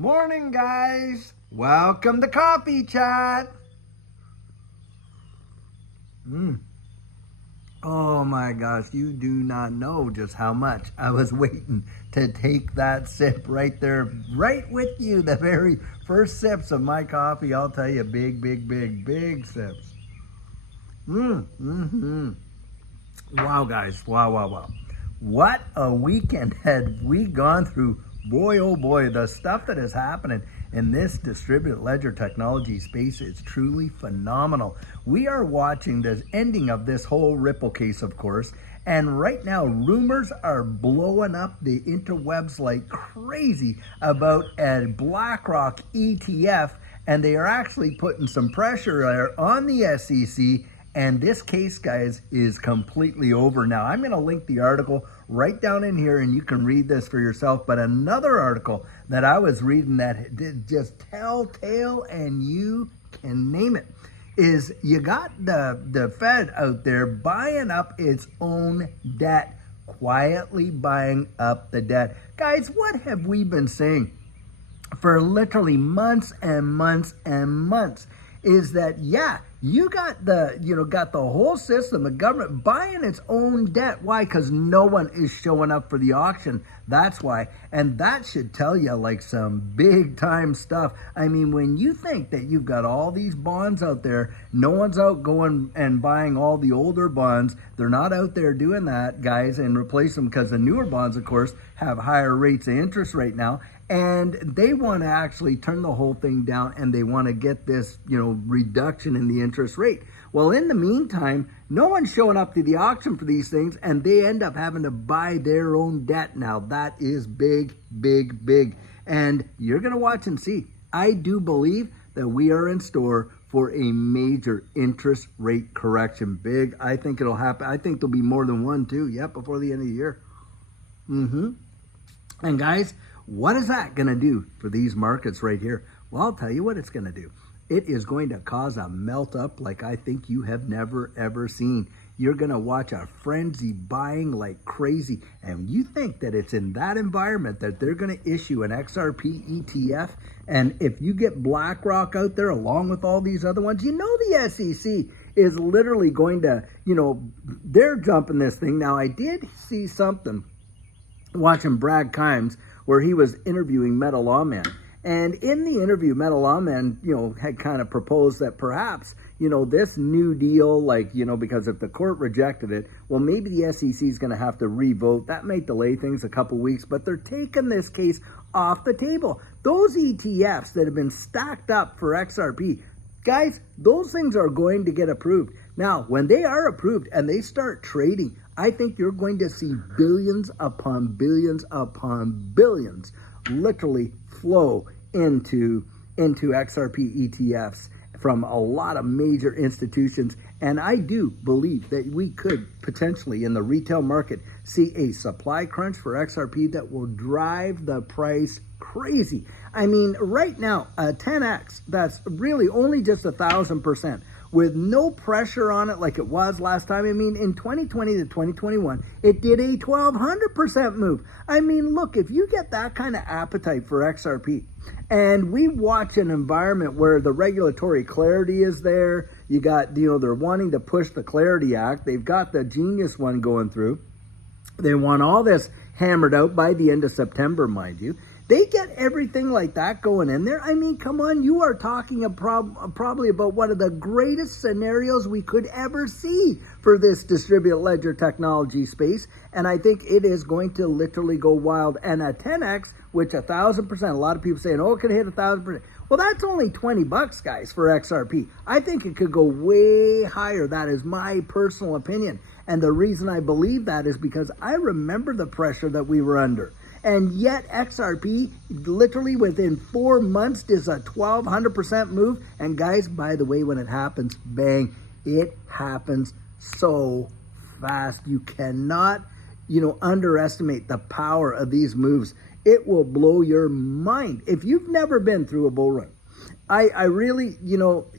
Morning, guys. Welcome to Coffee Chat. Oh my gosh, you do not know just how much I was waiting to take that sip right there, right with you. The very first sips of my coffee, I'll tell you, big sips. Wow, guys. Wow. What a weekend had we gone through. Boy, oh boy, the stuff that is happening in this distributed ledger technology space is truly phenomenal. We are watching the ending of this whole Ripple case, of course, and right now rumors are blowing up the interwebs like crazy about a BlackRock ETF, and they are actually putting some pressure on the SEC. And this case, guys, is completely over now. I'm going to link the article right down in here, and you can read this for yourself. But another article that I was reading that did just telltale, and you can name it, is you got the Fed out there buying up its own debt, quietly buying up the debt. Guys, what have we been saying for literally months and months and months? Is that, yeah, you got the whole system, the government buying its own debt. Why? Because no one is showing up for the auction. That's why. And that should tell you like some big time stuff. I mean, when you think that you've got all these bonds out there, no one's out going and buying all the older bonds. They're not out there doing that, guys, and replace them, because the newer bonds, of course, have higher rates of interest right now. And they want to actually turn the whole thing down, and they want to get this, reduction in the interest rate. Well, in the meantime, no one's showing up to the auction for these things, and they end up having to buy their own debt now. That is big. And you're going to watch and see. I do believe that we are in store for a major interest rate correction. Big. I think it'll happen. I think there'll be more than one, too. Yep, before the end of the year. And guys, what is that going to do for these markets right here? Well, I'll tell you what it's going to do. It is going to cause a melt up like I think you have never, ever seen. You're going to watch a frenzy buying like crazy. And you think that it's in that environment that they're going to issue an XRP ETF. And if you get BlackRock out there along with all these other ones, the SEC is literally going to, they're jumping this thing. Now, I did see something watching Brad Kimes where he was interviewing Meta Lawman. And in the interview, Meta Lawman, had kind of proposed that perhaps, this new deal, because if the court rejected it, well, maybe the SEC is going to have to re-vote. That may delay things a couple weeks, but they're taking this case off the table. Those ETFs that have been stacked up for XRP, guys, those things are going to get approved. Now, when they are approved and they start trading, I think you're going to see billions upon billions upon billions literally flow into XRP ETFs from a lot of major institutions. And I do believe that we could potentially in the retail market see a supply crunch for XRP that will drive the price crazy. I mean, right now, a 10X, that's really only just 1,000%. With no pressure on it like it was last time. I mean, in 2020 to 2021, it did a 1,200% move. I mean, look, if you get that kind of appetite for XRP, and we watch an environment where the regulatory clarity is there, you got, they're wanting to push the Clarity Act. They've got the Genius one going through. They want all this hammered out by the end of September, mind you. They get everything like that going in there. I mean, come on, you are talking probably about one of the greatest scenarios we could ever see for this distributed ledger technology space. And I think it is going to literally go wild. And a 10X, which 1,000%, a lot of people saying, oh, it could hit 1,000%. Well, that's only $20, guys, for XRP. I think it could go way higher. That is my personal opinion. And the reason I believe that is because I remember the pressure that we were under. And yet XRP literally within 4 months does a 1,200% move. And guys, by the way, when it happens, bang, it happens so fast. You cannot, underestimate the power of these moves. It will blow your mind. If you've never been through a bull run, I really,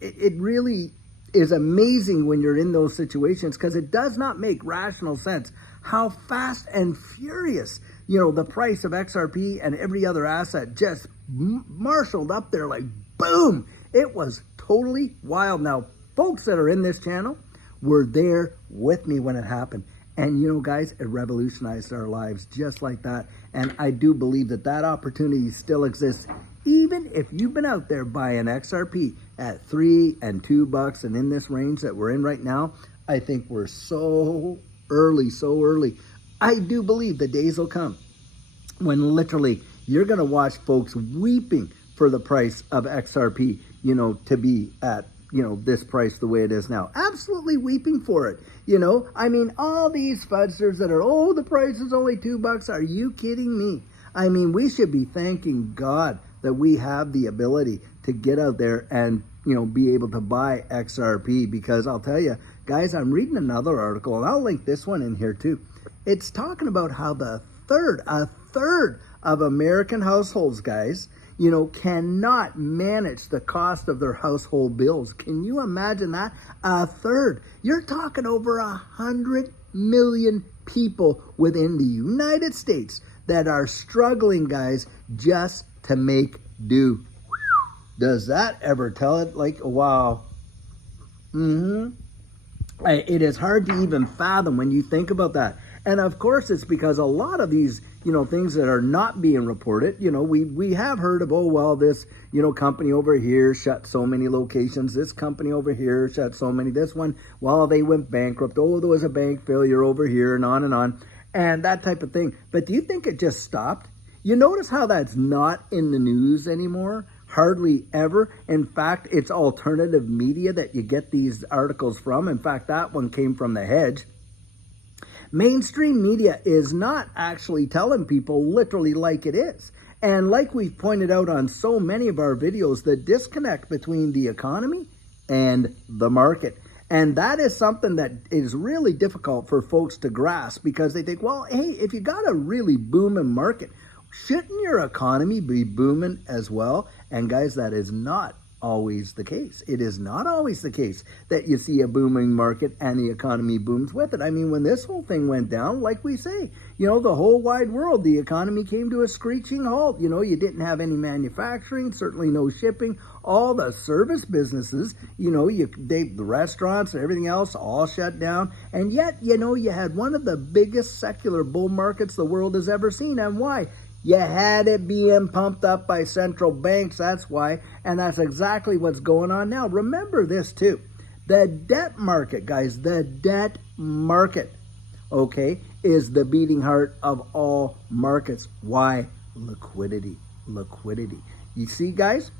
it really is amazing when you're in those situations, because it does not make rational sense how fast and furious the price of XRP and every other asset just marshaled up there like boom. It was totally wild. Now, folks that are in this channel were there with me when it happened. And guys, it revolutionized our lives just like that. And I do believe that that opportunity still exists. Even if you've been out there buying XRP at $3 and $2 and in this range that we're in right now, I think we're so early. I do believe the days will come when literally you're going to watch folks weeping for the price of XRP, to be at this price the way it is now. Absolutely weeping for it. I mean, all these fudsters that are, the price is only $2. Are you kidding me? I mean, we should be thanking God that we have the ability to get out there and, be able to buy XRP, because I'll tell you, guys, I'm reading another article, and I'll link this one in here too. It's talking about how a third of American households, guys, cannot manage the cost of their household bills. Can you imagine that? A third. You're talking over 100 million people within the United States that are struggling, guys, just to make do. Does that ever tell it? Like, wow. It is hard to even fathom when you think about that. And of course, it's because a lot of these, things that are not being reported, we have heard of, this, company over here shut so many locations. This company over here shut so many. This one, they went bankrupt. There was a bank failure over here, and on, and that type of thing. But do you think it just stopped? You notice how that's not in the news anymore? Hardly ever. In fact, it's alternative media that you get these articles from. In fact, that one came from The Hedge. Mainstream media is not actually telling people literally like it is. And like we've pointed out on so many of our videos, the disconnect between the economy and the market. And that is something that is really difficult for folks to grasp, because they think, if you got a really booming market, shouldn't your economy be booming as well? And guys, that is not always the case. It is not always the case that you see a booming market and the economy booms with it. I mean, when this whole thing went down, like we say, the whole wide world, the economy came to a screeching halt. You didn't have any manufacturing, certainly no shipping. All the service businesses, the restaurants and everything else all shut down. And yet, you had one of the biggest secular bull markets the world has ever seen. And why? You had it being pumped up by central banks, that's why, and that's exactly what's going on now. Remember this too, the debt market, guys, the debt market, is the beating heart of all markets. Why? Liquidity. You see, guys?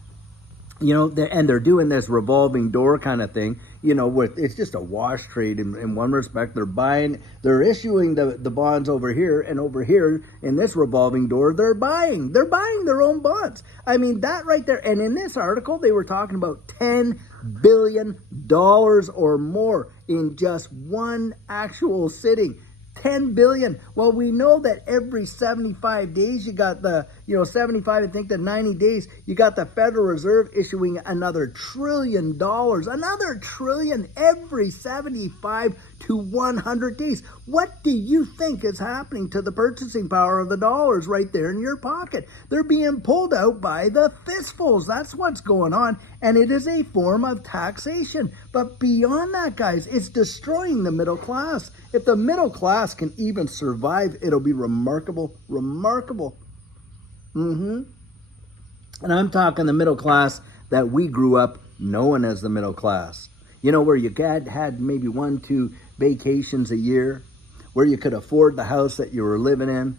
They're doing this revolving door kind of thing, it's just a wash trade in one respect. They're issuing the bonds over here, and over here in this revolving door, they're buying their own bonds. I mean, that right there. And in this article, they were talking about $10 billion or more in just one actual sitting. 10 billion. Well, we know that every 75 days you got 75, I think that 90 days, you got the Federal Reserve issuing another $1 trillion, another trillion every 75 to 100 days. What do you think is happening to the purchasing power of the dollars right there in your pocket? They're being pulled out by the fistfuls. That's what's going on. And it is a form of taxation. But beyond that, guys, it's destroying the middle class. If the middle class can even survive, it'll be remarkable. And I'm talking the middle class that we grew up knowing as the middle class. Where you had maybe 1-2 vacations a year, where you could afford the house that you were living in,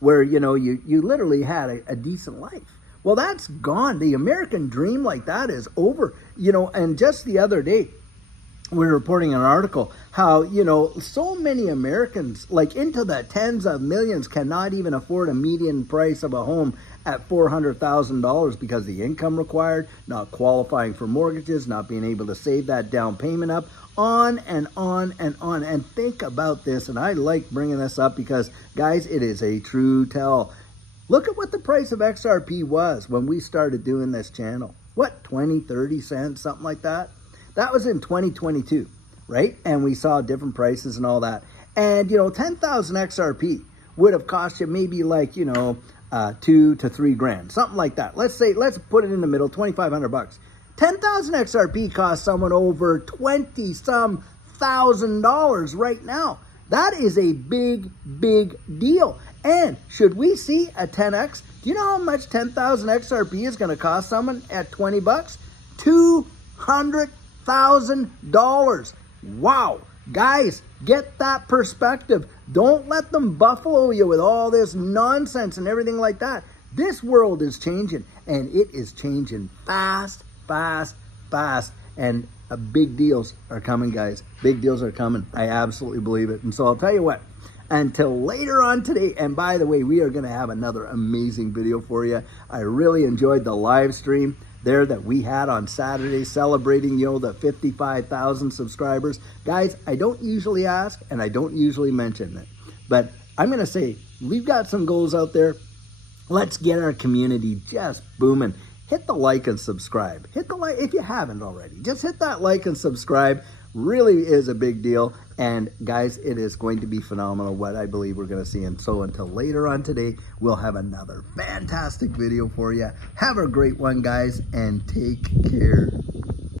where, you literally had a decent life. Well, that's gone. The American dream like that is over. And just the other day, we were reporting an article how, so many Americans, like into the tens of millions, cannot even afford a median price of a home at $400,000 because the income required, not qualifying for mortgages, not being able to save that down payment up, on and on and on. And think about this, and I like bringing this up because, guys, it is a true tell. Look at what the price of XRP was when we started doing this channel. What, 20, 30 cents, something like that? That was in 2022, right? And we saw different prices and all that. And, 10,000 XRP would have cost you maybe like, you know, 2 to 3 grand, something like that. Let's put it in the middle, $2,500. 10,000 XRP costs someone over 20 some $1,000 right now. That is a big, big deal. And should we see a 10x? Do you know how much 10,000 XRP is going to cost someone at 20 bucks? $200,000. Wow. Guys, get that perspective. Don't let them buffalo you with all this nonsense and everything like that. This world is changing, and it is changing fast, fast, fast. And big deals are coming, guys. Big deals are coming. I absolutely believe it. And so I'll tell you what, until later on today, and by the way, we are going to have another amazing video for you. I really enjoyed the live stream there that we had on Saturday celebrating, you know, the 55,000 subscribers. Guys, I don't usually ask and I don't usually mention it, but I'm going to say we've got some goals out there. Let's get our community just booming. Hit the like and subscribe. Hit the like if you haven't already. Just hit that like and subscribe. Really is a big deal. And guys, it is going to be phenomenal what I believe we're going to see. And so until later on today, we'll have another fantastic video for you. Have a great one, guys, and take care.